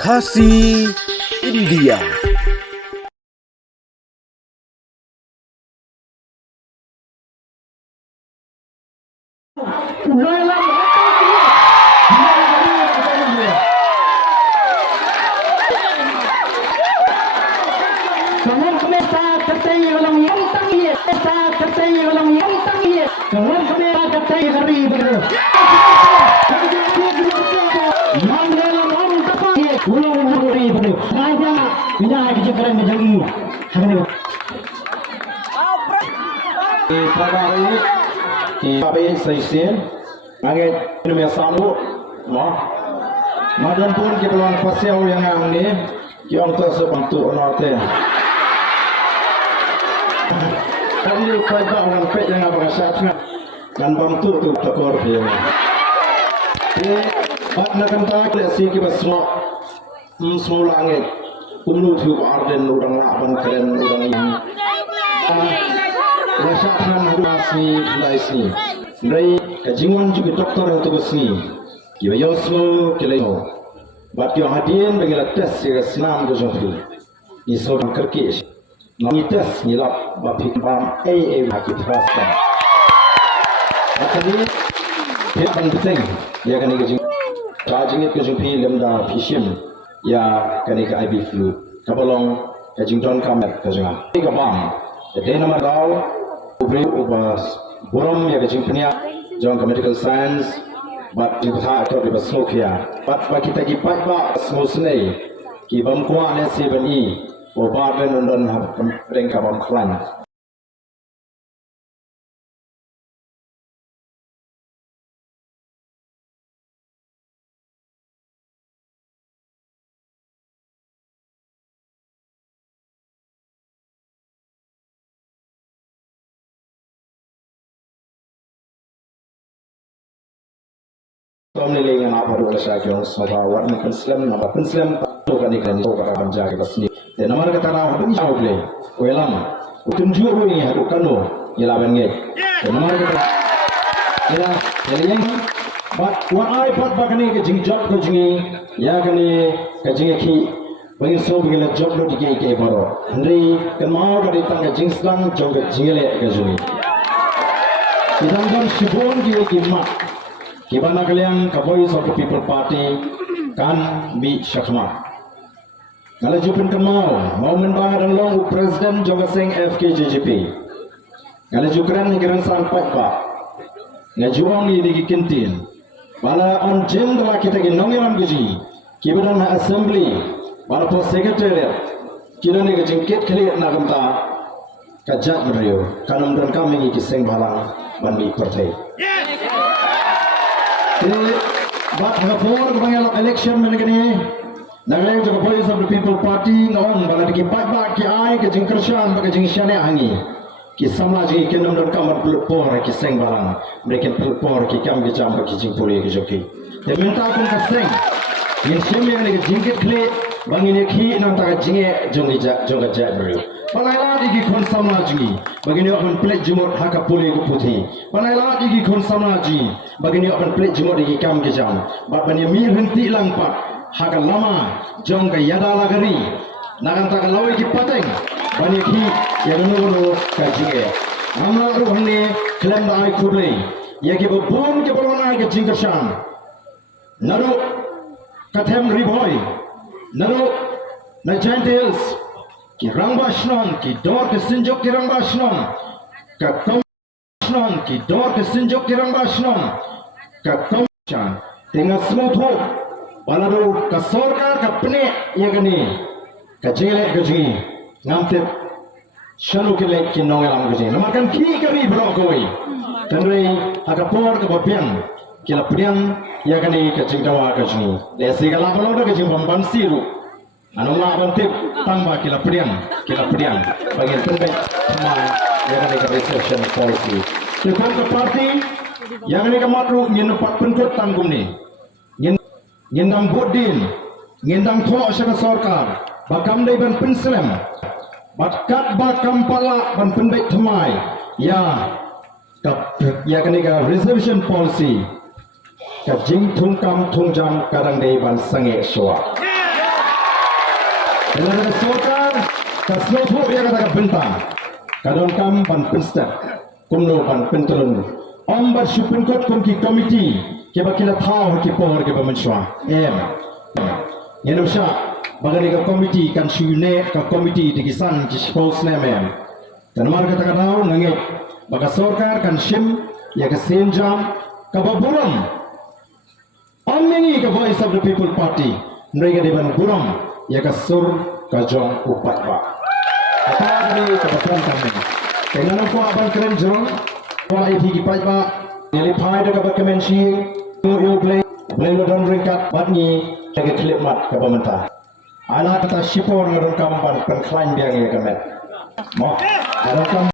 Kasih India. Madan pun keperluan pasiau yang ini yang tersebantu norte. Kami kerja orang pet yang berasasnya dan bantu tu tekor dia. Bak nak kentak lesi kita semua langit. Ulu tu arden orang lapan keren orang ini. Berasasnya masih laisni. Dari kejingan juga doktor yang tugas ni. Kita yosmo kelayo. Bat kita hadirin bagi tes yang senam berjumpa. Ini seorang kerkis. Nami tes nilap bapik bam lagi terasa. Makanya dia penting. Dia kena kejing. Rajin itu kejumpa lemda pishim. Ya kena ke IB flu. Kapalong kejing don kamet kejingan. Tiga bam. Jadi nama lau. Ubri ubas buram ya kejing punya. Jangan ke medical science. Bat kita atau di besok ya. Bat kita kipat bak semua senai. Kibam kuat nasi bani. Obat dan rengka bam klan. Kami lengan apa dulu sahaja sebab warna pensel, nama pensel tu kan ikan itu kata panjang kita sini. Dan nama kita tahu apa ni jauh boleh. Welam, tunjuk ini ada kanu, ialah bengek. Dan nama kita, ialah yang buat iPad bagani kejing job kejing, ya kani kejing ki. Bagi so bagi job lo dikai baru. Henry kan mau dari tangga kejing selang job kejing le kejuni. Kita kan sibon ki mak. Kibana kalian ke Voice of the People Party kan bi syakmat. Kalau jupin kemau mau menbangun long Presiden Jogja Singh FKJJP. Kalau jukran hikiran sampai pak. Ngajuang ini di kintin. Bala on jenderal kita ginongiram gaji. Kibana na assembly. Bala pos secretariat. Kira ni gajingkit kali nak kata kajat beriu. Kanam dan kami kiseng balang bandi partai. But before the election mengenai nagai juga Voice of the People Party ngawan bala dikipat bak ki ai ke jing kersyam ke jing syane angi ki samaj ki kenam dan kamar pelpor ki seng balang mereka pelpor ki kam ki jam ki jing poli ki joki te minta pun ka seng ni syame ni jing ke kle bangine ki nam ta jinge jongi jonga ja bro Panailah digi kon samaji bagini akan plate jumur haka poli ku putih. Panailah digi kon samaji bagini akan plate jumur digi kam ke jam. Bapaknya mir henti lang pak haka lama jong ke yada lagari. Nakan tak lawai ki pateng banyak ki yang nuru kajinge. Nama ruhani klaim da ai kublai. Ya ki bom ke berwana ke jingkersan. Naru kathem riboy. Naru na gentiles. Ki rangba shnong ki dor ke sinjok ki rangba shnong ka kom shnong ki dor ke sinjok ki rangba shnong ka kom chan tengah semua tu balado ka sorkar ka pne ya gani ka jele gaji ngamte shanu ke lek ki nong elang gaji namakan ki kari bro koi tanrei aga por ka bopian ki la priang ya gani ka jingdawa gaji le sigala balado ka jimbam bansiru Anumlah bantik tambah kila pediam bagian terbaik semua yang ada di reception policy. Sekarang ke parti yang ada kematru nyenepat pentut tanggung ni, nyendang bodin, nyendang tolak syarikat sorkar, bakam daiban penselem, bakat bakam pala ban penbaik temai, ya kena reservation policy, ka jing thung kam thung jam kadang daiban sange soa. Dengan ada sokar, kaslopo dia kata bentang. Kadon kam pan pensta, kumno pan penturun. Ombar Supreme Court kumki komiti, keba kila tahu ki power keba mensua. Yang usah, bagani ka komiti kan sune ka komiti di kisan dispose name. Dan marga kata tahu nangit, baga sokar kan sim, ya ka senjam, kababuram. Omnengi ka Voice of the People Party, mereka depan buram, ya ka sur kajong upat ba. Kata ni kebetulan kami. Dengan aku abang keren jom, kalau ini kipai ba, nilai dah kabar kemensi, you play lo don ringkat, bat ni lagi klip mat kabar mentah. Alat kata sipor ngadon kampan penklaim biang ya kemet. Mau, ada kam